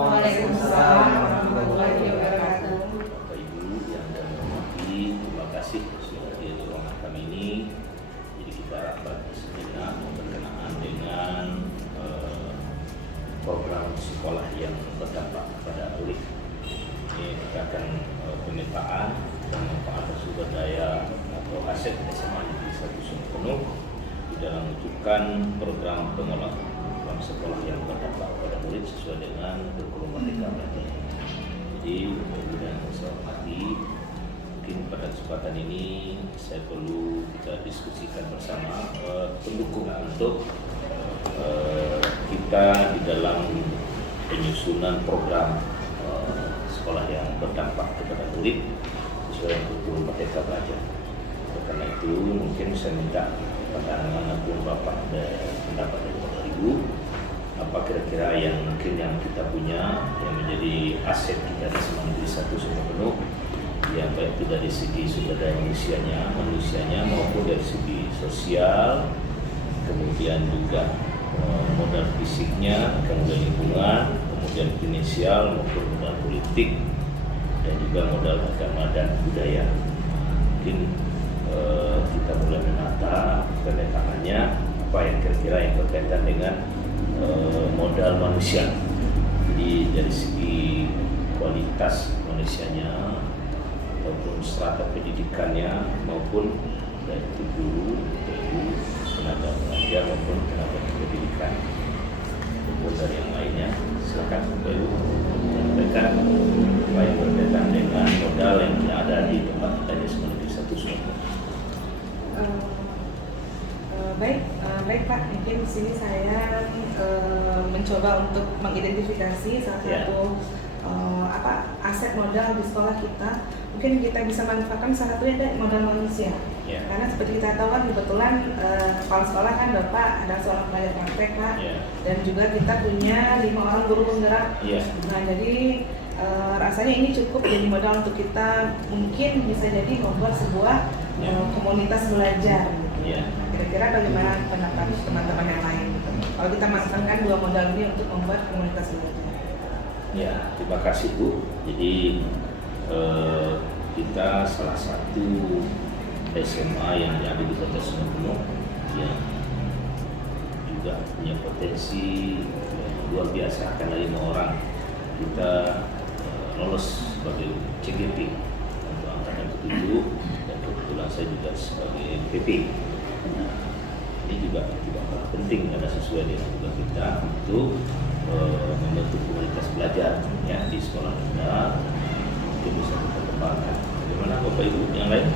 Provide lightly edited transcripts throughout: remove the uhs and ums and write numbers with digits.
Waalaikumsalam warahmatullahi wabarakatuh. Bapak Ibu yang kami hormati, terima kasih sudah hadir di ruangan kami ini. Jadi kita rapat sejenak berkenaan dengan program sekolah yang berdampak kepada murid. Ini merupakan pemetaan dan manfaat sumber daya atau aset SMA Negeri 1 Sumberpenuh di dalam menunjukkan program pengelolaan sekolah yang berdampak pada murid sesuai dengan kurikulum Merdeka Belajar. Jadi, kemudian saya hormati, mungkin pada kesempatan ini saya perlu kita diskusikan bersama pendukung untuk kita di dalam penyusunan program sekolah yang berdampak kepada murid sesuai dengan kurikulum Merdeka Belajar. Karena itu mungkin saya minta pandangan ataupun Bapak ada pendapat dari Bapak Ibu, apa kira-kira yang mungkin yang kita punya yang menjadi aset kita di SMA Negeri 1 Sumberpenuh, yang baik itu dari segi sumber daya manusianya maupun dari segi sosial, kemudian juga modal fisiknya, kemudian lingkungan, kemudian finansial maupun modal politik, dan juga modal agama dan budaya. Mungkin kita mulai menata pendatangannya apa yang kira-kira yang berkaitan dengan modal manusia. Jadi dari segi kualitas manusianya ataupun strata pendidikannya maupun dari itu guru, tenaga pengajar maupun tenaga pendidikan maupun dari yang lainnya. Silakan Bapak Ibu menyampaikan apa yang berkaitan dengan modal yang ada di tempat kita di SMA Negeri 1 Sumberpenuh. Baik Pak, mungkin di sini saya mencoba untuk mengidentifikasi salah satu aset modal di sekolah kita. Mungkin kita bisa manfaatkan salah satunya dari modal manusia. Yeah. Karena seperti kita tahu kan kebetulan kepala sekolah kan Bapak ada seorang pengajar praktek Pak, dan juga kita punya 5 orang guru penggerak. Yeah. Nah jadi rasanya ini cukup jadi modal untuk kita mungkin bisa jadi membuat sebuah komunitas belajar. Kira-kira bagaimana pendapat teman-teman yang lain kalau kita manfaatkan 2 modal ini untuk membuat komunitas belajar? Ya, terima kasih Bu. Jadi kita salah satu SMA yang ada di Kota Sumberpenuh yang juga punya potensi luar biasa karena 5 orang kita lolos sebagai CGP untuk angkatan ke-7 dan kebetulan saya juga sebagai PP. Nah, ini juga kalah penting karena sesuai dengan tugas kita untuk membentuk komunitas belajar ya di sekolah kita mungkin bisa kita kembangkan. Bagaimana Bapak Ibu yang lain?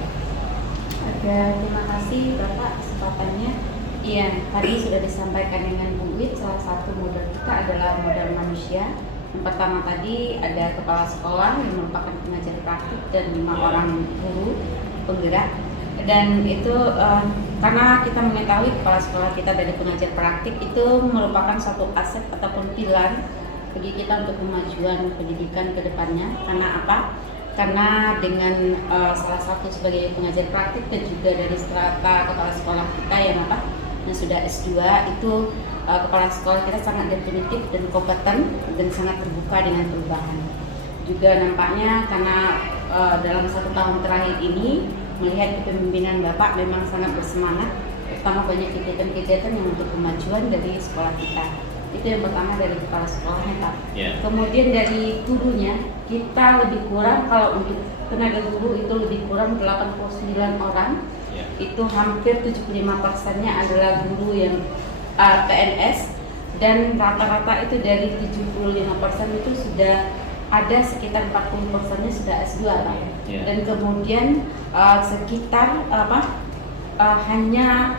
Terima kasih Bapak kesempatannya. Iya, tadi sudah disampaikan dengan Bu Wit, salah satu modal kita adalah modal manusia. Yang pertama tadi ada kepala sekolah yang merupakan pengajar praktik dan 5 orang guru penggerak. Dan itu karena kita mengetahui kepala sekolah kita dari pengajar praktik itu merupakan satu aset ataupun pilar bagi kita untuk kemajuan pendidikan ke depannya. Karena apa? Karena dengan salah satu sebagai pengajar praktik dan juga dari strata kepala sekolah kita yang sudah S2 itu kepala sekolah kita sangat definitif dan kompeten dan sangat terbuka dengan perubahan. Juga nampaknya karena dalam 1 tahun terakhir ini melihat kepemimpinan Bapak memang sangat bersemangat, terutama banyak kegiatan-kegiatan yang untuk kemajuan dari sekolah kita. Jadi Itu yang pertama dari kepala sekolahnya, Pak. Yeah. Kemudian dari gurunya, kita lebih kurang, kalau untuk tenaga guru itu lebih kurang 89 orang. Yeah. Itu hampir 75%-nya adalah guru yang PNS, dan rata-rata itu dari 75% itu sudah ada sekitar 40%-nya sudah S2, Pak. Yeah. Dan kemudian sekitar hanya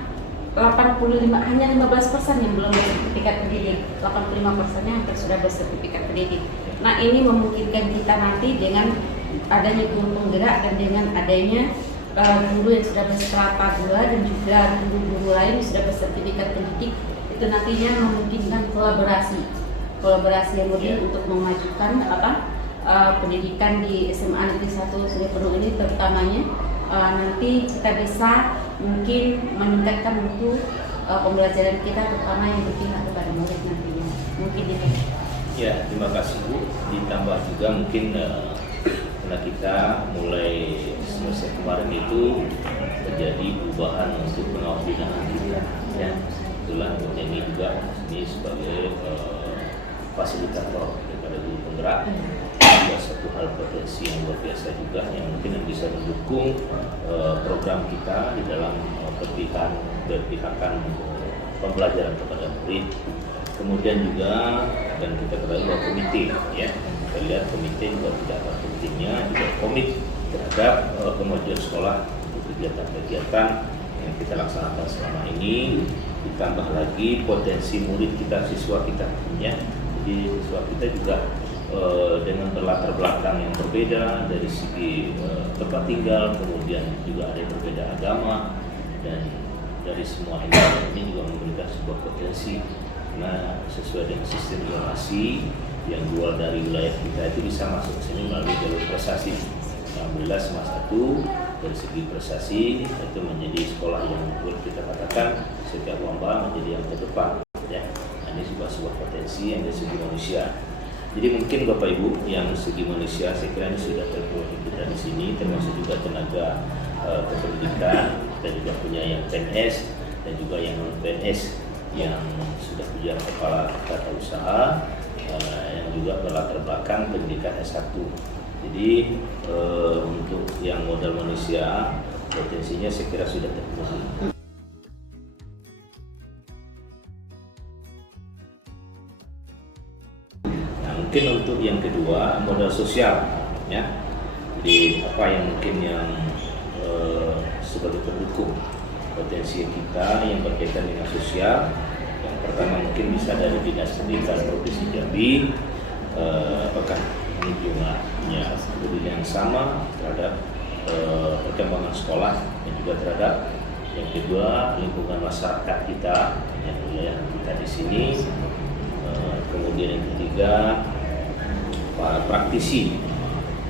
15% yang belum bersertifikat pendidik, 85%-nya hampir sudah bersertifikat pendidik. Nah, ini memungkinkan kita nanti dengan adanya guru penggerak dan dengan adanya guru yang sudah berstrata 2 dan juga guru-guru lain yang sudah bersertifikat pendidik, itu nantinya memungkinkan kolaborasi yang lebih untuk memajukan pendidikan di SMA Negeri 1 Sungai Penuh ini, terutamanya nanti kita bisa mungkin meningkatkan mutu pembelajaran kita, terutama yang berpihak kepada murid nantinya. Mungkin itu. Ya, terima kasih Bu. Ditambah juga mungkin karena kita mulai semester kemarin itu terjadi perubahan untuk pengawinaan kita. Ya, kebetulan Bu Neni juga ini sebagai fasilitator daripada guru penggerak. Juga satu hal potensi yang luar biasa juga yang mungkin yang bisa mendukung program kita di dalam berpihakan pembelajaran kepada murid. Kemudian juga dan kita ketahui bahwa komite, ya kita lihat komite juga tidak ada pentingnya juga komit terhadap kemajuan sekolah untuk kegiatan-kegiatan yang kita laksanakan selama ini, ditambah lagi potensi murid kita, siswa kita, ya. Jadi siswa kita juga dengan berlatar belakang yang berbeda dari segi tempat tinggal, kemudian juga ada yang berbeda agama, dan dari semua ini juga memberikan sebuah potensi. Nah, sesuai dengan sistem zonasi yang keluar dari wilayah kita itu bisa masuk ke sini melalui jalur prestasi. Alhamdulillah semasa 1 dari segi prestasi itu menjadi sekolah yang boleh kita katakan setiap lomba menjadi yang terdepan. Ya, nah, ini juga sebuah potensi yang dari segi manusia. Jadi mungkin Bapak Ibu yang segi manusia saya kira ini sudah terpenuhi kita di sini, termasuk juga tenaga kependidikan, kita juga punya yang PNS dan juga yang non PNS yang sudah punya kepala tata usaha yang juga berlatar belakang pendidikan S1. Jadi untuk yang modal manusia potensinya saya kira sudah terpenuhi. Nah, mungkin untuk yang kedua modal sosial, ya. Jadi apa yang mungkin yang sebagai pendukung potensi kita yang berkaitan dengan sosial. Yang pertama mungkin bisa dari Dinas Pendidikan Provinsi Jambi, apakah ini jumlahnya kepedulian yang sama terhadap perkembangan sekolah dan juga terhadap yang kedua lingkungan masyarakat kita yang wilayah kita di sini, kemudian yang ketiga para praktisi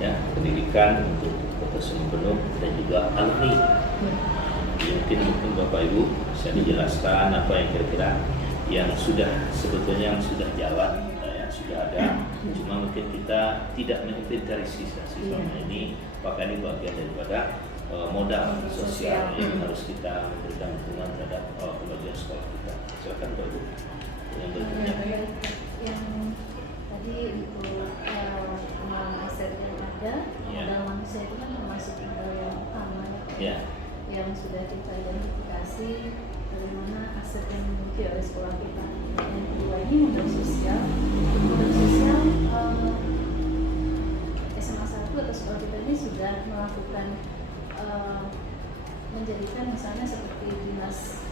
ya pendidikan untuk Kota Sungai Penuh dan juga alumni. Mungkin Bapak Ibu bisa dijelaskan apa yang kira-kira yang sudah sebetulnya yang sudah jalan, yang sudah ada, cuma mungkin kita tidak menginventarisasi selama ini, maka ini bagian daripada modal sosial yang harus kita memberikan dukungan terhadap kemajuan sekolah kita. Silakan Bapak Ibu. Yang berikutnya. Yang tadi untuk pengalaman aset yang ada, modal manusia itu kan termasuk modal yang utama ya. Yang sudah kita identifikasi bagaimana aset yang dimiliki oleh sekolah kita. Yang kedua ini modal sosial. Modal sosial SMA 1 atau sekolah kita ini sudah melakukan menjadikan misalnya seperti dinas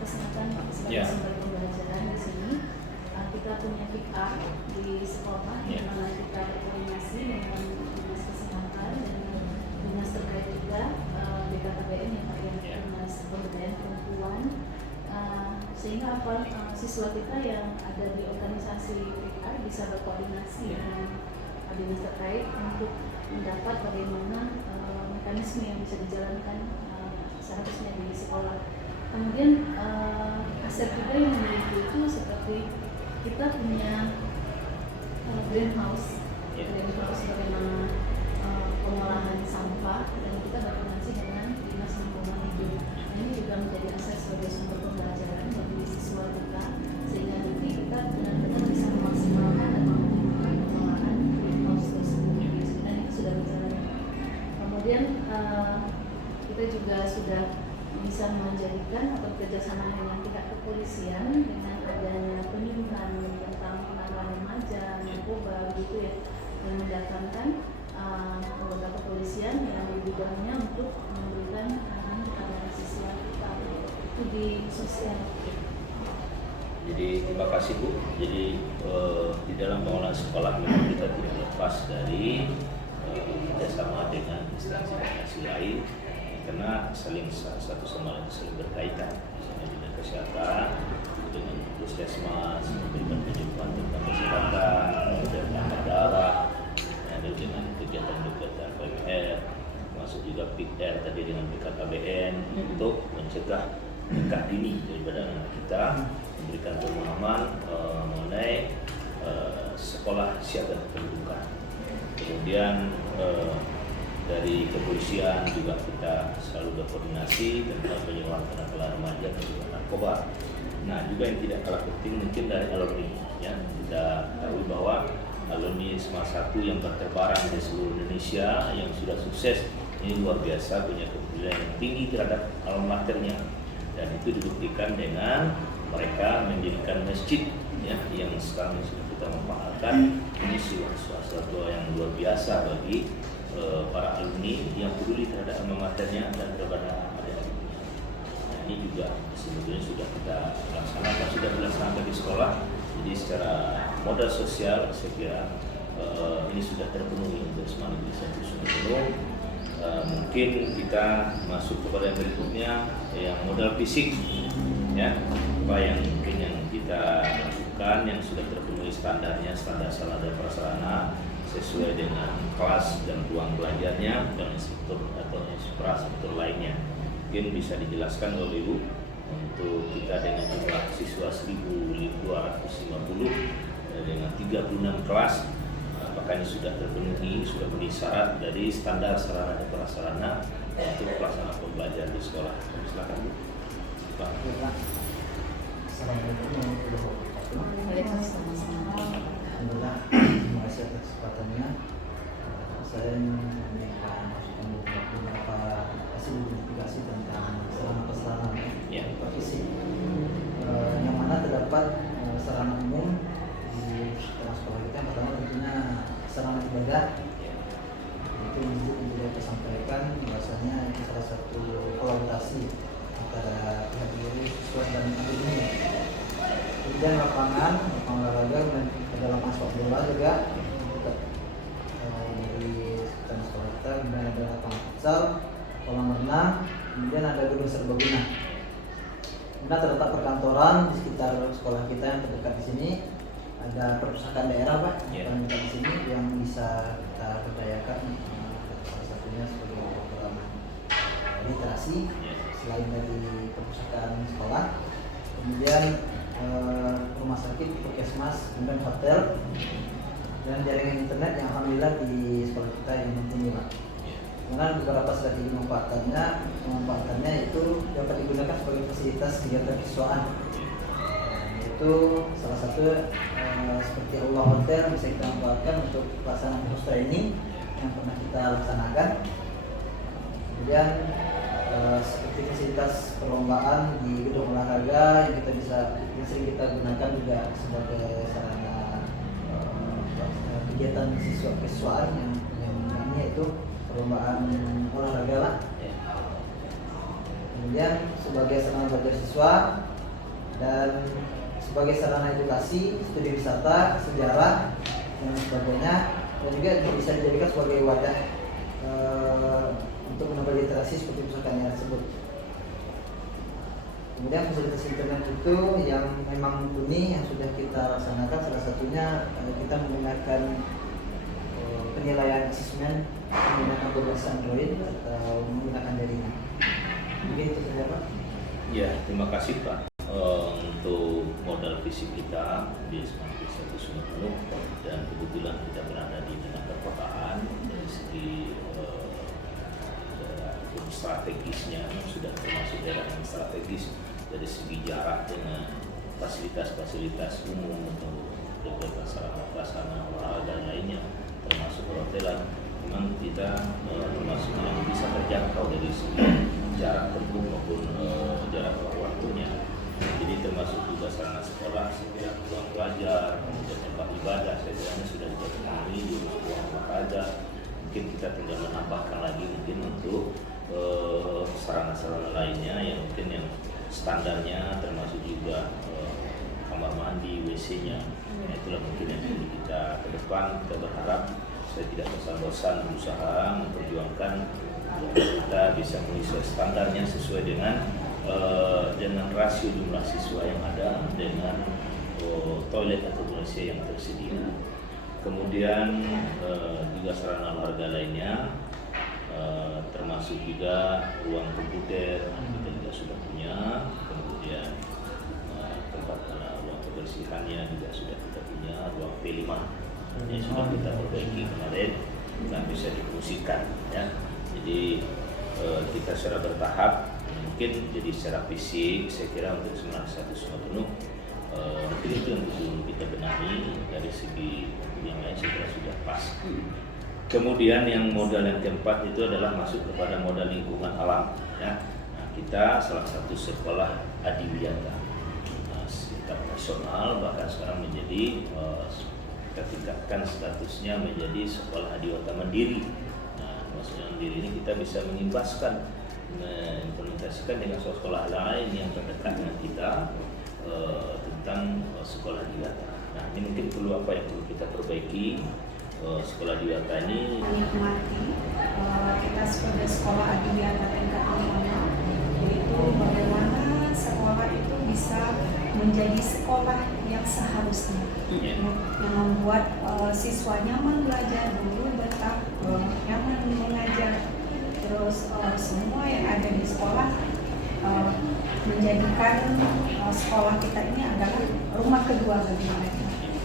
kesehatan sebagai sumber pembelajaran di sini. Kita punya pick up di sekolah di mana kita berkoordinasi dengan dinas kesehatan dan dinas terkait juga BKKBN yang dinas pemberdayaan perempuan, sehingga siswa kita yang ada di organisasi pick up bisa berkoordinasi dengan dinas terkait untuk mendapat bagaimana mekanisme yang bisa dijalankan seharusnya di sekolah. Kemudian aset juga yang memiliki itu seperti kita punya greenhouse bagaimana pengolahan sampah dan kita berkoordinasi dengan dinas lingkungan hidup. Ini juga menjadi aset sebagai sumber pembelajaran bagi siswa kita sehingga nanti kita dengan bisa menjadikan atau kerjasama dengan pihak kepolisian dengan adanya penyuluhan tentang penanganan remaja, narkoba gitu ya, yang mendatangkan anggota kepolisian yang di bidangnya untuk memberikan arahan kepada siswa kita itu di sosial. Jadi terima kasih Bu. Jadi di dalam pengelolaan sekolah memang kita tidak lepas dari kerjasama dengan instansi lain karena saling satu sama lain saling berkaitan. Misalnya dengan kesehatan, dengan puskesmas, memberikan penyuluhan tentang kesehatan, dengan darah, dengan kegiatan-kegiatan PMR, masuk juga PIKR tadi dengan BKKBN untuk mencegah tingkat dini daripada anak kita, memberikan pemahaman mengenai sekolah siaga kependudukan. Kemudian dari kepolisian juga kita selalu berkoordinasi tentang penyuluhan kenakalan remaja dan juga narkoba. Nah juga yang tidak kalah penting mungkin dari alumni, ya kita tahu bahwa alumni SMA 1 yang berterbaran di seluruh Indonesia yang sudah sukses ini luar biasa, punya kepedulian yang tinggi terhadap alma maternya, dan itu dibuktikan dengan mereka mendirikan masjid ya, yang sekarang sudah kita mempahalkan. Ini suatu yang luar biasa bagi para alumni yang peduli terhadap alma maternya dan terhadap adik-adiknya. Nah, ini juga sebetulnya sudah kita laksanakan, sudah dilaksanakan di sekolah. Jadi secara modal sosial saya kira ini sudah terpenuhi untuk SMA Negeri 1 Sumeneb. Mungkin kita masuk kepada yang berikutnya yang modal fisik, ya apa yang mungkin yang kita lakukan yang sudah terpenuhi standarnya, standar sarana dan prasarana sesuai dengan kelas dan ruang belajarnya dan instruktur atau infrastruktur lainnya. Mungkin bisa dijelaskan oleh Ibu untuk kita dengan jumlah siswa 1.250 dengan 36 kelas, apakah ini sudah terpenuhi, sudah memenuhi syarat dari standar sarana dan prasarana untuk pelaksanaan pembelajaran di sekolah. Silakan Bu. Pak. Assalamualaikum warahmatullahi wabarakatuh. Waalaikumsalam. Alhamdulillah, terima kasih atas kesempatannya. Saya menyampaikan masukan beberapa hasil investigasi tentang sarana-prasarana fisik, yang mana terdapat sarana umum di sekolah kita. Yang pertama tentunya sarana ibadah. Itu yang juga kita sampaikan bahwasanya itu salah satu kolaborasi antara pihak guru, siswa dan alumni. Kemudian lapangan olahraga dan ada lapangan sepak bola juga dari sekitar sekolah kita. Kemudian ada lapangan futsal, kolam renang, kemudian ada gedung serbaguna. Kemudian terletak perkantoran di sekitar sekolah kita yang terdekat di sini. Ada perpustakaan daerah Pak yang terdekat di sini yang bisa kita berdayakan. Salah satunya sebagai program literasi selain dari perpustakaan sekolah. Kemudian rumah sakit, puskesmas, kemudian hotel, dan jaringan internet yang alhamdulillah di sekolah kita yang mumpuni Pak. Kemudian beberapa strategi pemanfaatannya itu dapat digunakan sebagai fasilitas kegiatan kesiswaan. Yaitu salah satu seperti Allah Hotel bisa kita manfaatkan untuk pelaksanaan host training yang pernah kita laksanakan. Kemudian seperti fasilitas perlombaan di gedung olahraga yang yang sering kita gunakan juga sebagai sarana kegiatan kesiswaan yang namanya itu perlombaan olahraga lah. Kemudian sebagai sarana belajar siswa dan sebagai sarana edukasi, studi wisata, sejarah dan sebagainya, dan juga bisa dijadikan sebagai wadah untuk menambah literasi seperti pusakanya tersebut. Kemudian fasilitas internet itu yang memang mumpuni yang sudah kita laksanakan, salah satunya kita menggunakan penilaian asesmen menggunakan berbasis Android atau menggunakan jaringan. Begitu saja Pak. Ya, terima kasih Pak. Untuk modal fisik kita di SMA Negeri 1 Sumeneb, dan kebetulan kita berada di tengah perkotaan dari segi strategisnya sudah termasuk daerah yang strategis dari segi jarak dengan fasilitas-fasilitas umum untuk kegiatan sarana olahraga lainnya termasuk perhotelan. Memang kita termasuk yang bisa terjangkau dari segi jarak tempuh maupun ibadah, saya kira sudah dipenuhi di rumah olahraga. Mungkin kita tinggal menambahkan lagi mungkin untuk sarana-sarana lainnya yang mungkin yang standarnya, termasuk juga kamar mandi, WC-nya. Itulah mungkin yang perlu kita ke depan. Kita berharap saya tidak bosan-bosan berusaha memperjuangkan kita bisa memenuhi standarnya sesuai dengan rasio jumlah siswa yang ada dengan toilet atau WC yang tersedia. Kemudian juga sarana olahraga lainnya, termasuk juga ruang komputer kita juga sudah punya. Kemudian tempat ruang kebersihannya juga sudah kita punya, ruang P5 yang sudah kita perbaiki kemarin dan bisa difungsikan ya. Jadi kita secara bertahap, mungkin jadi secara fisik saya kira untuk 91 semua penuh. Mungkin itu yang perlu kita benahi. Dari segi yang lain saya kira sudah pas. Kemudian yang modal yang keempat itu adalah masuk kepada modal lingkungan alam ya. Nah, kita salah satu sekolah adiwiyata tingkat nasional, bahkan sekarang menjadi kita tingkatkan statusnya menjadi sekolah adiwiyata mandiri. Nah, maksudnya mandiri ini kita bisa mengimbaskan, mengimplementasikan dengan sekolah lain yang terdekat dengan kita tentang sekolah adiwiyata. Nah, ini mungkin perlu apa yang perlu kita perbaiki. Sekolah adiwiyata ini menikmati kita sebagai sekolah adiwiyata tingkat nasional, yaitu bagaimana sekolah itu bisa menjadi sekolah yang seharusnya, yang membuat siswa nyaman belajar, guru betah nyaman mengajar, terus semua yang ada di sekolah menjadikan sekolah kita ini adalah rumah kedua bagi mereka.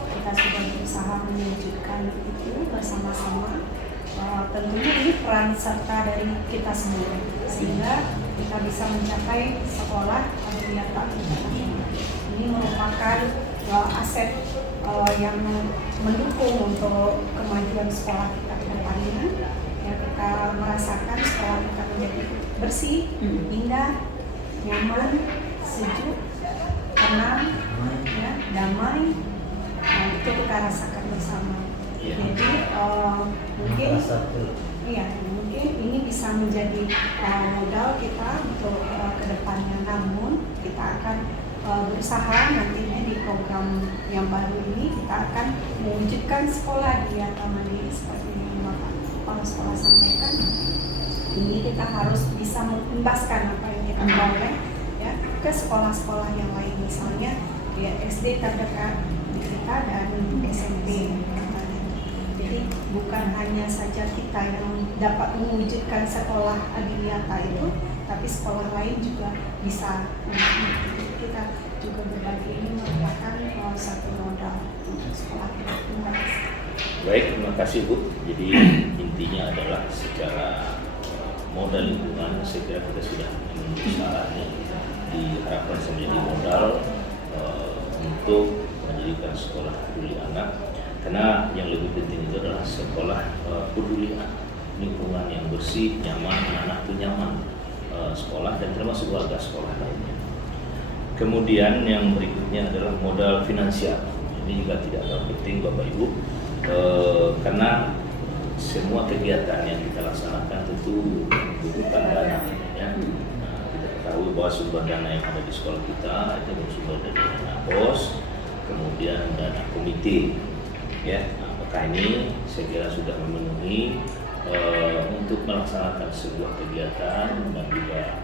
Kita sudah berusaha mewujudkan itu bersama-sama. Tentunya ini peran serta dari kita semua, sehingga kita bisa mencapai sekolah adiwiyata. Ini merupakan aset yang mendukung untuk kemajuan sekolah kita ke depannya. Ya, kita merasakan sekolah kita menjadi bersih, indah, nyaman, sejuk, tenang, ya, damai. Nah, itu kita rasakan bersama. Jadi mungkin ini bisa menjadi modal kita untuk kedepannya. Namun kita akan berusaha nantinya di program yang baru ini kita akan mewujudkan sekolah adiwiyata mandiri seperti yang Bapak Kepala Sekolah sampaikan. Ini kita harus bisa mengimbaskan apa yang kita peroleh ya ke sekolah-sekolah yang lain, misalnya di SD terdekat di kita dan SMP. Jadi bukan hanya saja kita yang dapat mewujudkan sekolah adiwiyata itu, tapi sekolah lain juga bisa. Kita juga berbagi, ini merupakan satu modal untuk sekolah kita. Terima kasih. Baik, terima kasih Bu. Jadi intinya adalah secara modal lingkungan saya kira kita sudah mengusahakannya, diharapkan menjadi modal untuk menjadikan sekolah peduli anak. Karena yang lebih penting itu adalah sekolah peduli anak, lingkungan yang bersih, nyaman, anak itu nyaman sekolah dan termasuk warga sekolah lainnya. Kemudian yang berikutnya adalah modal finansial. Ini juga tidak kalah penting Bapak Ibu, karena semua kegiatan yang kita laksanakan tentu membutuhkan dana. Ya. Nah, kita ketahui bahwa sumber dana yang ada di sekolah kita itu bersumber dari dana BOS, kemudian dana komite. Ya, apakah ini saya kira sudah memenuhi untuk melaksanakan sebuah kegiatan dan juga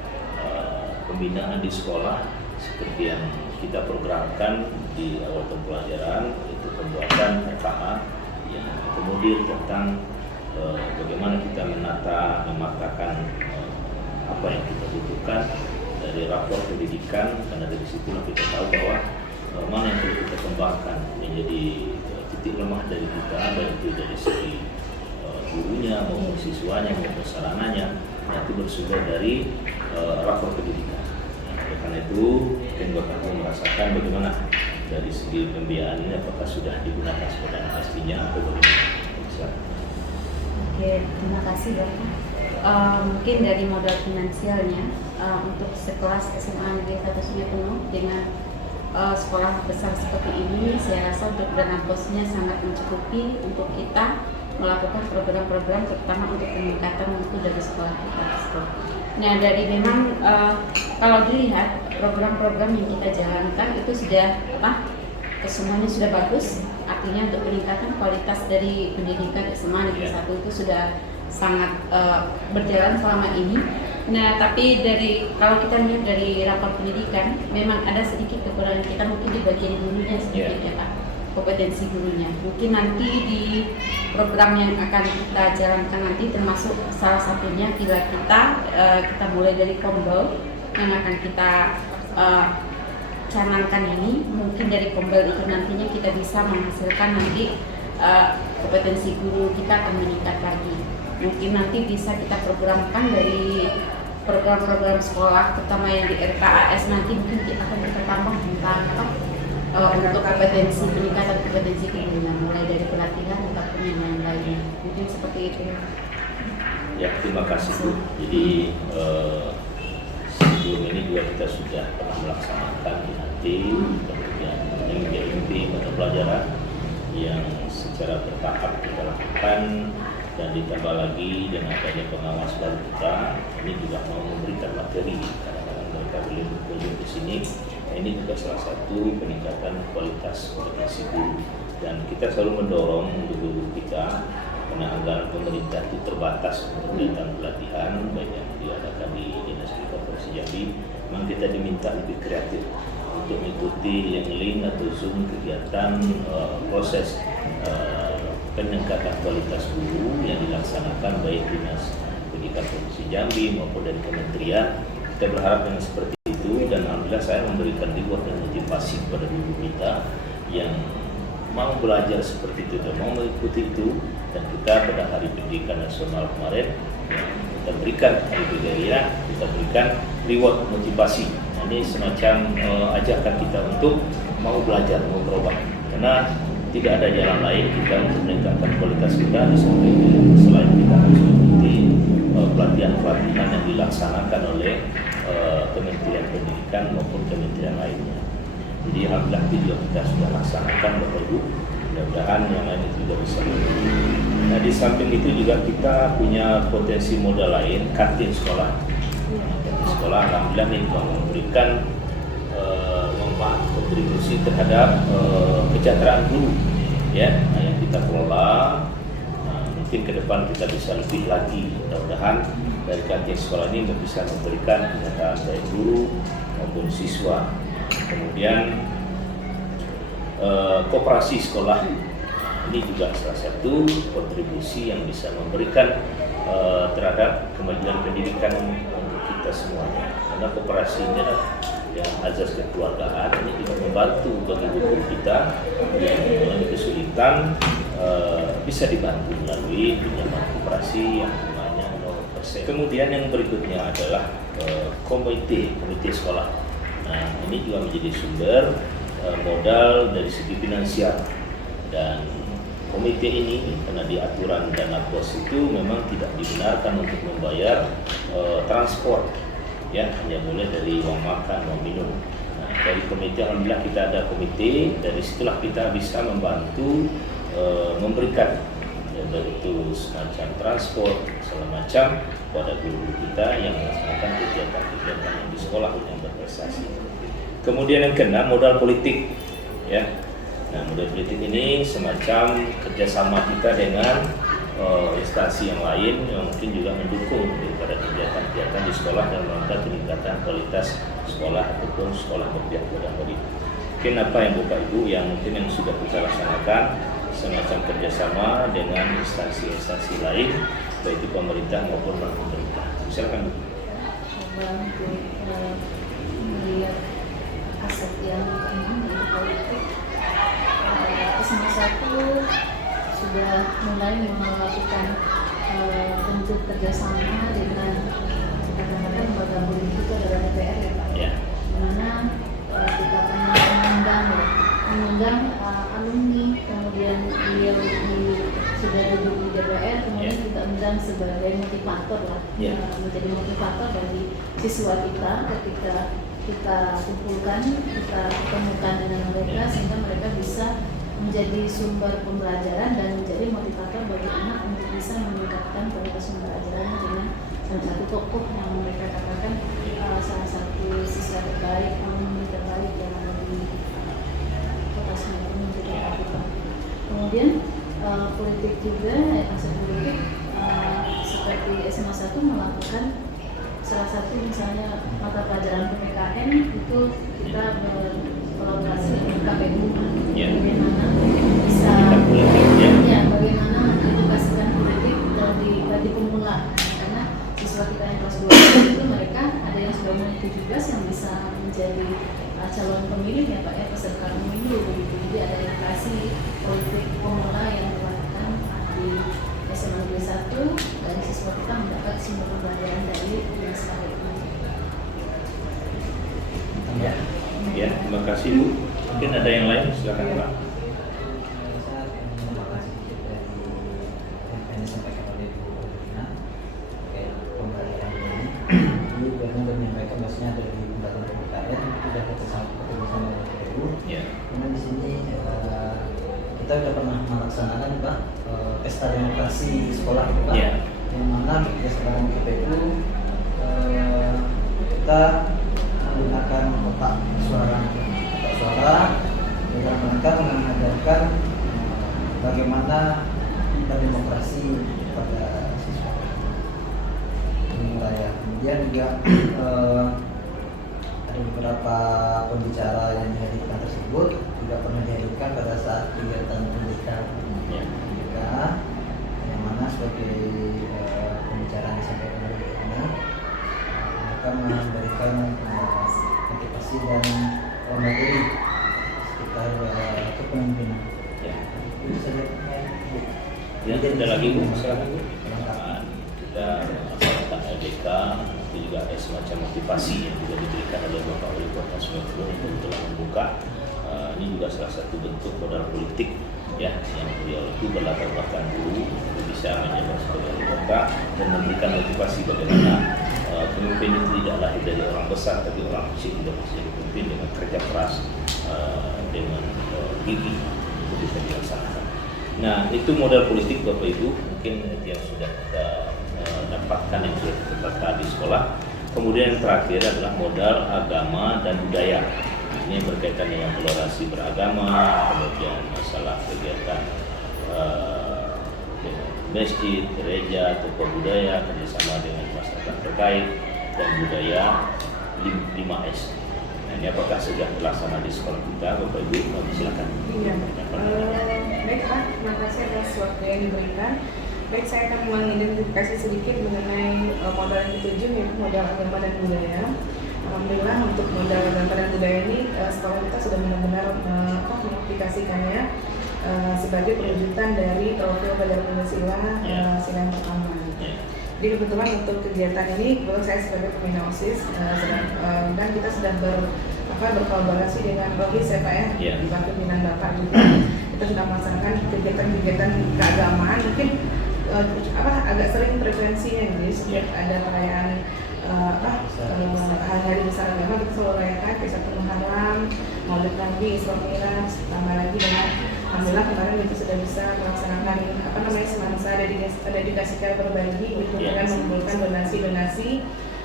pembinaan di sekolah seperti yang kita programkan di awal pembelajaran, itu pembuatan RKH yang kemudian tentang bagaimana kita mematakan apa yang kita butuhkan dari rapor pendidikan, karena dari situlah kita tahu bahwa mana yang perlu kita kembangkan menjadi titik lemah dari kita, baik itu dari segi gurunya maupun siswanya maupun sarananya, itu bersumber dari rapor pendidikan. Oleh karena itu, mungkin Bapak Ibu merasakan bagaimana dari segi pembiayaan ini, apakah sudah digunakan sebagai pastinya atau bagaimana? Oke, terima kasih Bapak. Mungkin dari modal finansialnya untuk sekelas SMA Negeri 1 Sungai Penuh dengan sekolah besar seperti ini, saya rasa untuk dana bosnya sangat mencukupi untuk kita melakukan program-program terutama untuk peningkatan mutu dari sekolah kita tersebut. Nah, dari memang kalau dilihat program-program yang kita jalankan itu sudah semuanya sudah bagus, artinya untuk peningkatan kualitas dari pendidikan SMA Negeri 1 itu sudah sangat berjalan selama ini. Nah, tapi kalau kita lihat dari rapor pendidikan, memang ada sedikit kekurangan kita mungkin di bagian gurunya sedikit ya Pak, kompetensi gurunya. Mungkin nanti di program yang akan kita jalankan nanti termasuk salah satunya kita mulai dari Kombel yang akan kita canangkan ini. Mungkin dari Kombel itu nantinya kita bisa menghasilkan nanti kompetensi guru kita akan meningkat lagi. Mungkin nanti bisa kita programkan dari program-program sekolah, terutama yang di RKAS nanti mungkin kita akan bertambah tentang untuk kompetensi, peningkatan kompetensi gurunya, mulai dari pelatihan ataupun yang lain-lain. Mungkin seperti itu. Ya, terima kasih Bu. Jadi sebelum ini juga kita sudah pernah melaksanakan nanti kemudian MGMP mata pelajaran yang secara bertahap kita lakukan. Dan ditambah lagi dengan adanya pengawas baru kita, ini juga mau memberikan materi. Kadang-kadang mereka boleh berkunjung ke sini. Nah, ini juga salah satu peningkatan kualitas kompetensi guru. Dan kita selalu mendorong untuk guru kita, karena anggaran pemerintah itu terbatas untuk kegiatan pelatihan, baik yang diadakan di Dinas Pendidikan Provinsi Jambi. Memang kita diminta lebih kreatif untuk mengikuti yang link atau Zoom kegiatan proses peningkatan kualitas guru yang dilaksanakan baik Dinas Pendidikan Provinsi Jambi maupun dari kementerian. Kita berharap dengan seperti itu, dan alhamdulillah saya memberikan reward dan motivasi kepada guru kita yang mau belajar seperti itu dan mau mengikuti itu. Dan kita pada Hari Pendidikan Nasional kemarin kita berikan hari budaya, kita berikan reward motivasi. Nah, ini semacam ajakan kita untuk mau belajar, mau berubah, karena tidak ada jalan lain kita untuk meningkatkan kualitas kita di samping selain kita harus mengikuti pelatihan-pelatihan yang dilaksanakan oleh Kementerian Pendidikan maupun kementerian lainnya. Jadi alhamdulillah juga kita sudah laksanakan Bapak Ibu. Mudah-mudahan yang lain itu juga bisa mengikuti. Nah, di samping itu juga kita punya potensi modal lain, kantin sekolah. Kantin sekolah alhamdulillah ini juga memberikan kontribusi terhadap kesejahteraan guru, ya, yang kita kelola. Mungkin ke depan kita bisa lebih lagi, mudah-mudahan dari kantin sekolah ini bisa memberikan kesejahteraan baik guru maupun siswa. Kemudian koperasi sekolah ini juga salah satu kontribusi yang bisa memberikan terhadap kemajuan pendidikan untuk kita semuanya, karena koperasinya yang azas kekeluargaan ini juga membantu bagi guru kita yang mengalami kesulitan, bisa dibantu melalui pinjaman koperasi yang bunganya 0%. Kemudian yang berikutnya adalah komite sekolah. Nah, ini juga menjadi sumber modal dari segi finansial, dan komite ini karena di aturan dana bos itu memang tidak dibenarkan untuk membayar transport. Ya, hanya boleh dari uang makan, uang minum. Nah, dari komite alhamdulillah kita ada komite, dari situlah kita bisa membantu memberikan baik itu semacam transport segala macam kepada guru kita yang melaksanakan kegiatan-kegiatan yang di sekolah yang berprestasi. Kemudian yang keenam, modal politik, ya. Nah, modal politik ini semacam kerjasama kita dengan instansi yang lain yang mungkin juga mendukung daripada kegiatan-kegiatan di sekolah dan melakukan peningkatan kualitas sekolah ataupun sekolah berpihak kepada murid. Mungkin apa yang Bapak Ibu yang mungkin yang sudah kita laksanakan semacam kerjasama dengan instansi-instansi lain baik itu pemerintah maupun non pemerintah. Silakan Bu. Untuk melihat aset yang ini dari politik, SMA 1 sudah mulai melakukan bentuk kerjasama dengan katakanlah lembaga politik itu adalah DPR ya Pak. Ya. Dimana kita pernah mengundang alumni, kemudian beliau sudah duduk di DPR, kemudian kita undang sebagai motivator lah, menjadi motivator bagi siswa kita ketika kita kumpulkan, kita ketemukan dengan mereka sehingga mereka bisa menjadi sumber pembelajaran dan menjadi motivator bagi anak untuk bisa meningkatkan kualitas pembelajarannya dengan salah satu tokoh yang mereka katakan salah satu siswa terbaik, alumni terbaik yang ada di Kota Semarang menjadi Kabupaten. Kemudian politik juga, masuk politik seperti SMA 1 melakukan salah satu misalnya mata pelajaran PPKN itu kita berkolaborasi dengan KPU bagaimana bisa bagaimana mengedukasikan politik bagi pemula, karena siswa kita yang kelas 2 itu mereka ada yang sudah umur 17 yang bisa menjadi calon pemilih ya Pak ya, peserta pemilu begitu. Jadi ada edukasi politik pemula yang dilakukan di SMA Negeri 1 dan siswa kita mendapat sumber pembelajaran dari yang sekarang ini. Ya, terima kasih Bu. Mungkin ada yang lain, silakan Pak. Saya terima kasih sedikit dari apa yang disampaikan oleh Bu Rina terkait pembelajaran ini. Jadi Bernard menyampaikan bahwasanya dari pembelajaran PPKN sudah ketemu sama KPU. Kemudian di sini kita sudah pernah melaksanakan Pak pesta demokrasi sekolah itu Pak, yang mana berdasarkan KPU kita menggunakan kotak suara dengan mereka mengajarkan bagaimana berdemokrasi pada siswa wilayah. Kemudian juga ada beberapa pembicara yang dihadirkan tersebut juga pernah dihadirkan pada saat kegiatan pendidikan yang mana sebagai pembicara yang disampaikan oleh Rina, mereka memberikan motivasi dan materi sekitar kepemimpinan. Itu saja. Ya, ada lagi Bu, silakan Bu. Kita melaksanakan LDK, itu juga ada semacam motivasi yang juga diberikan oleh Bapak Wali Kota Semarang untuk telah membuka. Ini juga salah satu bentuk modal politik ya, yang beliau itu berlatar belakang dulu bisa menjabat sebagai wali kota dan memberikan motivasi bagaimana pemimpin itu tidak lahir dari orang besar, tapi orang kecil juga bisa jadi pemimpin dengan kerja keras, dengan gigi itu bisa dilaksanakan. Nah, itu modal politik Bapak Ibu mungkin yang sudah kita dapatkan, yang sudah kita dapatkan di sekolah. Kemudian yang terakhir adalah modal agama dan budaya. Ini berkaitan dengan toleransi beragama, kemudian masalah kegiatan masjid, gereja, tokoh budaya, kerjasama dengan masyarakat terkait, dan budaya 5S. Nah, ini apakah sudah terlaksana di sekolah kita, Bapak Ibu? Silakan. Iya. Baik Pak, terima kasih atas waktu yang diberikan. Baik, saya akan mengidentifikasi sedikit mengenai modal yang dituju, yaitu modal agama dan budaya. Alhamdulillah untuk modal agama dan budaya ini sekolah kita sudah benar-benar mengaplikasikannya sebagai perwujudan dari profil belajar Pancasila sila yang pertama. Jadi kebetulan untuk kegiatan ini, kebetulan saya sebagai pembina OSIS dan kita sudah berkolaborasi dengan Rohis ya Pak ya, di bangku pembinaan Bapak juga. Kita sudah melaksanakan kegiatan-kegiatan keagamaan, mungkin agak sering frekuensinya, jadi setiap ada perayaan hari besar agama kita selalu rayakan kayak 1 Muharram, Maulid Nabi, Isra Mi'raj, tambah lagi dengan alhamdulillah kemarin kita sudah bisa melaksanakan semansa dedikasi care berbagi gitu, dengan mengumpulkan donasi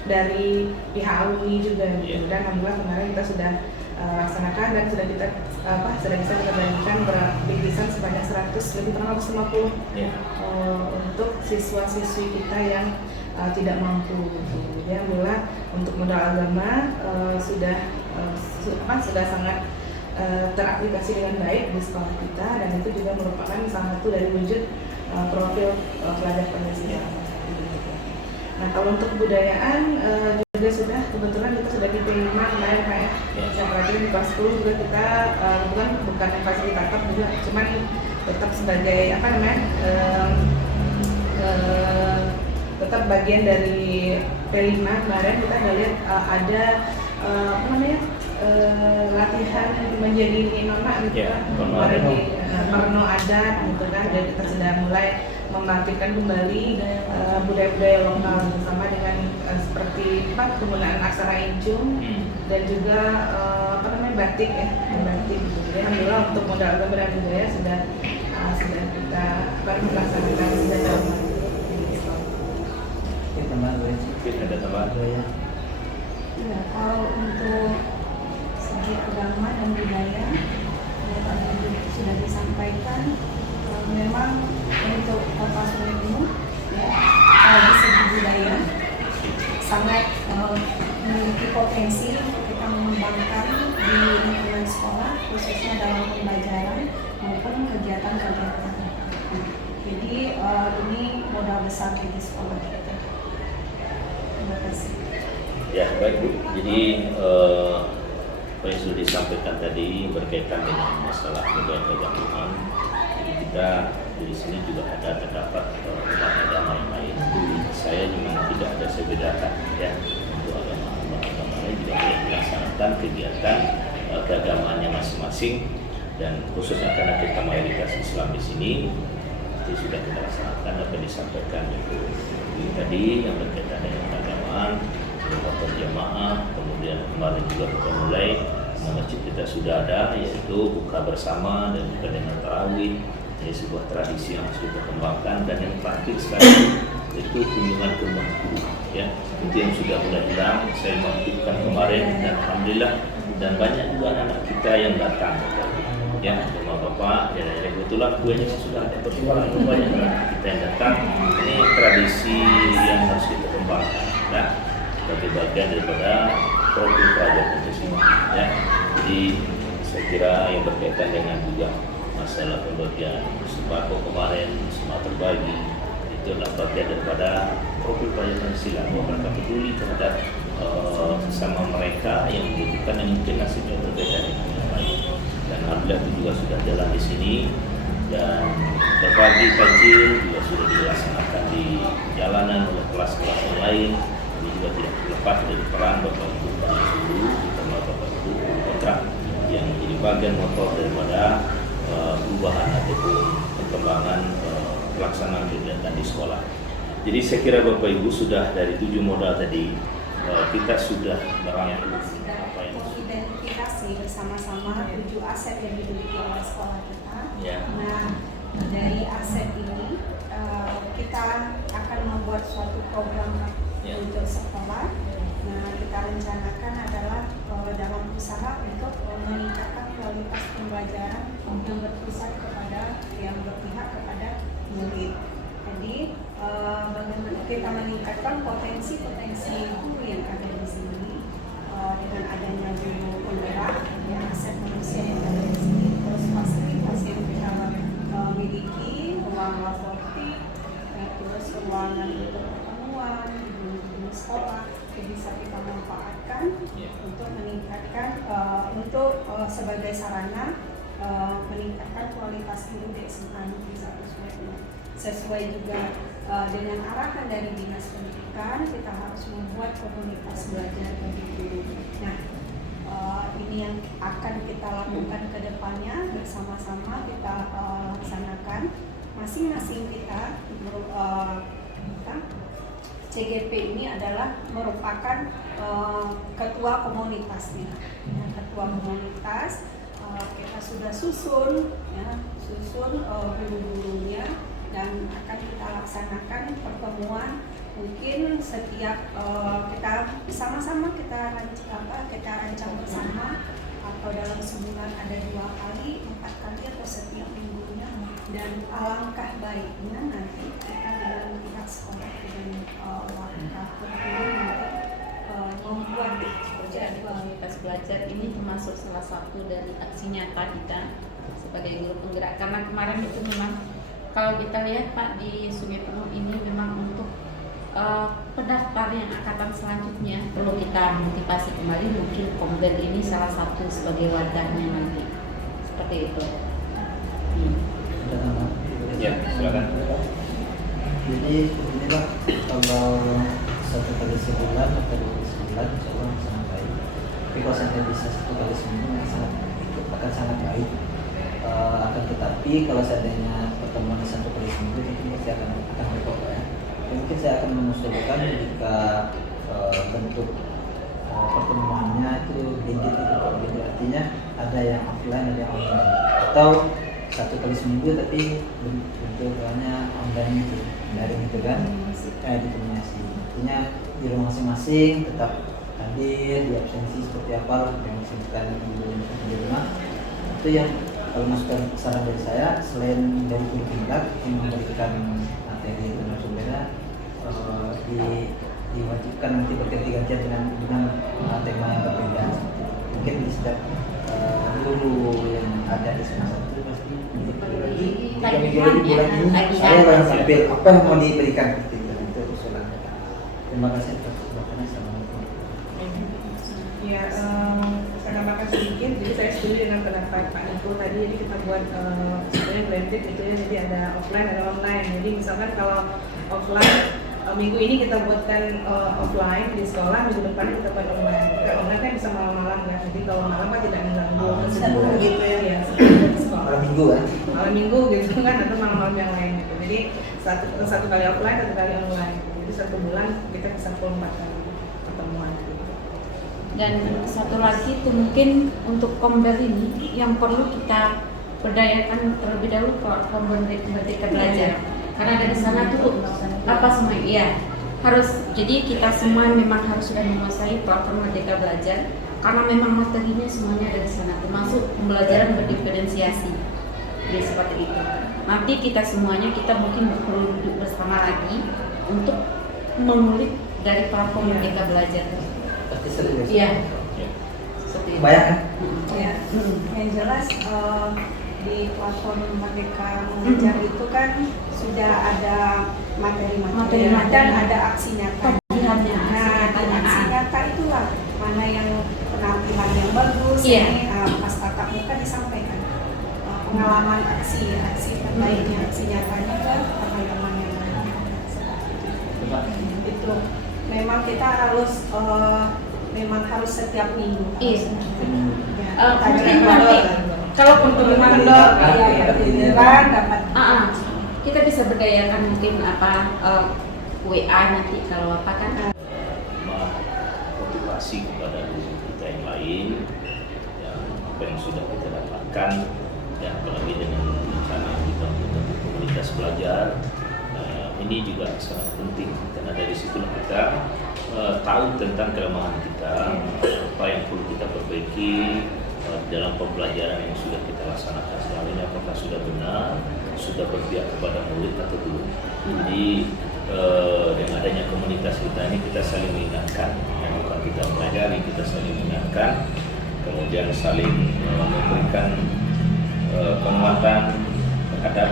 dari pihak alumni juga gitu. Dan alhamdulillah kemarin kita sudah laksanakan dan sudah bisa kita bagikan bingkisan sebanyak 150 untuk siswa-siswi kita yang tidak mampu gitu. Jadi alhamdulillah untuk modal agama sudah sangat teraplikasi dengan baik di sekolah kita, dan itu juga merupakan salah satu dari wujud profil pelajar Pancasila. Nah, kalau untuk kebudayaan juga sudah kebetulan kita sudah diterima kemarin Pak ya. Saya perhatikan di kelas 10 juga kita bukan fasilitator juga, cuman tetap sebagai tetap bagian dari P5 kemarin kita udah lihat ada latihan menjadi imam gitu kan, kemarin di Parno adat gitu kan, jadi kita sudah mulai membangkitkan kembali budaya-budaya lokal bersama dengan seperti penggunaan aksara incung dan juga batik ya, batik. Jadi alhamdulillah untuk modal agama dan budaya sudah kita melaksanakan sejak lama. Oke, tambahan Ada tambahan? ya. Ya, kalau untuk segi agama dan budaya tadi sudah disampaikan, memang untuk Kota Sungai Penuh ya, di segi budaya sangat memiliki potensi untuk kita mengembangkan di lingkungan sekolah, khususnya dalam pembelajaran maupun kegiatan-kegiatan. Jadi ini modal besar bagi sekolah kita. Terima kasih. Ya, baik Bu. Jadi apa yang sudah disampaikan tadi berkaitan dengan masalah budaya keagamaan. Jadi kita di sini juga terdapat umat agama yang lain. Saya memang tidak ada saya bedakan ya, untuk agama lain juga boleh melaksanakan kegiatan keagamaannya masing-masing, dan khususnya karena kita mayoritas Islam di sini itu sudah kita laksanakan apa yang disampaikan itu tadi yang berkaitan dengan keagamaan, faktor jamaah, kemudian kemarin juga kita mulai masjid kita sudah ada yaitu buka bersama dan juga dengan tarawih. Ini sebuah tradisi yang harus kita kembangkan, dan yang terakhir sekali itu kunjungan ke rumah guru ya, itu yang sudah mulai hilang. Saya melakukan kemarin dan alhamdulillah, dan banyak juga anak kita yang datang ya, rumah bapak ya, kebetulan kuenya sudah ada berkurang, banyak anak kita yang datang. Ini tradisi yang harus kita kembangkan dan sebagai bagian daripada program kerajaan itu semua ya. Jadi saya kira yang berkaitan dengan juga masalah pembagian sembako kemarin semua terbagi, itu adalah bagian daripada program kerajaan Pancasila bahwa mereka peduli terhadap sesama mereka yang membutuhkan yang mungkin nasibnya berbeda dengan yang lain. Dan alhamdulillah itu juga sudah jalan di sini, dan berbagi takjil juga sudah dilaksanakan di jalanan oleh kelas-kelas yang lain. Ini juga tidak terlepas dari peran Bapak Ibu guru, terutama Bapak Ibu kontrak yang menjadi bagian motor daripada perubahan ataupun perkembangan pelaksanaan kegiatan di sekolah. Jadi saya kira Bapak Ibu sudah dari 7 modal tadi kita sudah merangkum apa yang mengidentifikasi bersama-sama 7 aset yang dimiliki oleh sekolah kita. ya. Nah, dari aset ini kita akan membuat suatu program untuk sekolah. Nah, kita rencanakan adalah dalam usaha untuk meningkatkan kualitas pembelajaran yang berpusat kepada yang berpihak kepada murid. Jadi bagaimana kita meningkatkan potensi-potensi guru yang ada di sini dengan adanya guru penggerak, ya, aset manusia yang ada di sini, terus fasilitas yang kita miliki, ruang laboratorium, terus ruangan untuk pertemuan, di sekolah yang bisa kita manfaatkan untuk meningkatkan sebagai sarana meningkatkan kualitas guru di SMA Negeri 1 Sungai Penuh. Sesuai juga dengan arahan dari Dinas Pendidikan, kita harus membuat komunitas belajar bagi guru. Nah, ini yang akan kita lakukan ke depannya, bersama-sama kita laksanakan. Masing-masing kita CGP ini adalah merupakan ketua komunitasnya. Ya, ketua komunitas kita sudah susun guru-gurunya, dan akan kita laksanakan pertemuan mungkin setiap kita sama-sama kita rancang bersama, atau dalam sebulan ada 2 kali, 4 kali, atau setiap minggunya. Dan alangkah baiknya nanti kita dengan pihak sekolah dengan wakil guru nanti membuat kualitas belajar ini termasuk salah satu dari aksi nyata kita sebagai guru penggerak. Karena kemarin itu memang kalau kita lihat Pak, di Sungai Penuh ini memang untuk pendaftar yang angkatan selanjutnya perlu kita motivasi kembali. Mungkin Komber ini salah satu sebagai wadahnya nanti, seperti itu. Ya, silakan. Jadi inilah, kalau 1 kali sebulan atau 2 sebulan insya Allah sangat baik. Tapi kalau sampai bisa 1 kali seminggu akan sangat baik. Akan tetapi kalau seandainya pertemuan 1 kali seminggu, tentu pasti akan mungkin saya akan mengusulkan jika bentuk pertemuannya itu blended itu, jadi artinya ada yang offline ada yang online, atau 1 kali seminggu tapi bentuknya online itu, daring itu kan, determinasi. Artinya di rumah masing-masing tetap hadir, di absensi seperti apa yang disebutkan di rumah. Itu yang kalau masukan saran dari saya, selain dari kurikulum yang memberikan materi termasuk beda, diwajibkan nanti berganti-gantian dengan tema yang berbeda. Mungkin di setiap guru yang ada di semester itu pasti lagi 3 minggu lagi bulan ini saya akan tampil apa yang mau diberikan itu usulan. Terima kasih atas kesempatannya. Assalamualaikum. Ya, saya tambahkan sedikit. Jadi saya setuju dengan pendapat Pak Niko tadi. Jadi kita buat sebenarnya blended gitu ya. Jadi ada offline ada online. Jadi misalkan kalau offline minggu ini kita buatkan offline di sekolah, minggu depan kita buat online. Kalau online kan bisa malam-malam ya. Jadi kalau malam kan tidak mengganggu. Sebelum gitu ya. Sebelum sekolah. Malam minggu kan? Malam minggu gitu kan, atau malam-malam yang lain gitu. Jadi satu kali offline, 1 kali online. Jadi 1 bulan kita bisa 4 kali pertemuan gitu. Dan satu lagi itu mungkin untuk Komber ini yang perlu kita berdayakan terlebih dahulu platform Merdeka Belajar, karena dari sana tuh apa semua harus, jadi kita semua memang harus sudah menguasai platform Merdeka Belajar karena memang materinya semuanya dari sana, termasuk pembelajaran berdiferensiasi. Jadi seperti itu. Nanti kita semuanya mungkin perlu duduk bersama lagi untuk mengulik dari platform Merdeka Belajar. Pasti serius. Iya. Seperti itu. Banyak kan? Ya, yang jelas di platform Merdeka Mengajar itu kan sudah ada materi-materi dan ada aksi nyata. Nah, di aksi nyata itulah mana yang penampilan yang bagus, ini pas tatap muka disampaikan pengalaman aksi terbaiknya, aksi nyatanya kan pengalaman yang lain. Itu memang kita harus setiap minggu. Iya. Mungkin nanti kalau pertemuan dapat kita bisa berdayakan mungkin WA nanti kalau apa kan. Motivasi kepada guru kita yang lain, yang apa yang sudah kita dapatkan, dan apalagi dengan rencana kita untuk komunitas belajar. Ini juga sangat penting karena dari situlah kita tahu tentang kelemahan kita, apa yang perlu kita perbaiki dalam pembelajaran yang sudah kita laksanakan selama ini, apakah sudah benar, sudah berpihak kepada murid atau belum. Jadi dengan adanya komunitas kita ini kita saling mengingatkan, yang bukan kita mengajari, kita saling mengingatkan, kemudian saling memberikan penguatan terhadap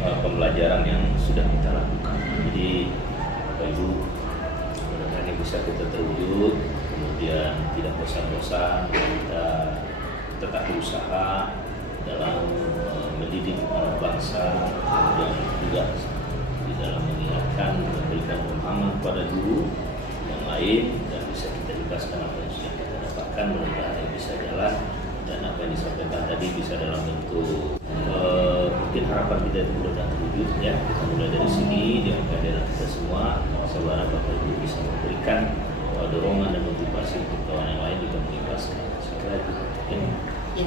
pembelajaran yang sudah kita lakukan. Jadi Bapak Ibu, mudah-mudahan ini bisa kita terwujud, kemudian tidak bosan-bosan, kita tetap berusaha dalam mendidik anak bangsa, kemudian juga di dalam mengingatkan, memberikan pemahaman kepada guru yang lain, dan bisa kita jelaskan apa yang sudah kita dapatkan, mudah-mudahan bisa jalan. Dan apa yang disampaikan tadi bisa dalam bentuk mungkin harapan kita itu mudah terwujud ya. Kita mulai dari sini, dengan kehadiran kita semua, semoga Bapak Ibu bisa memberikan dorongan dan motivasi untuk kawan yang lain juga motivasi. Semoga itu. Ya.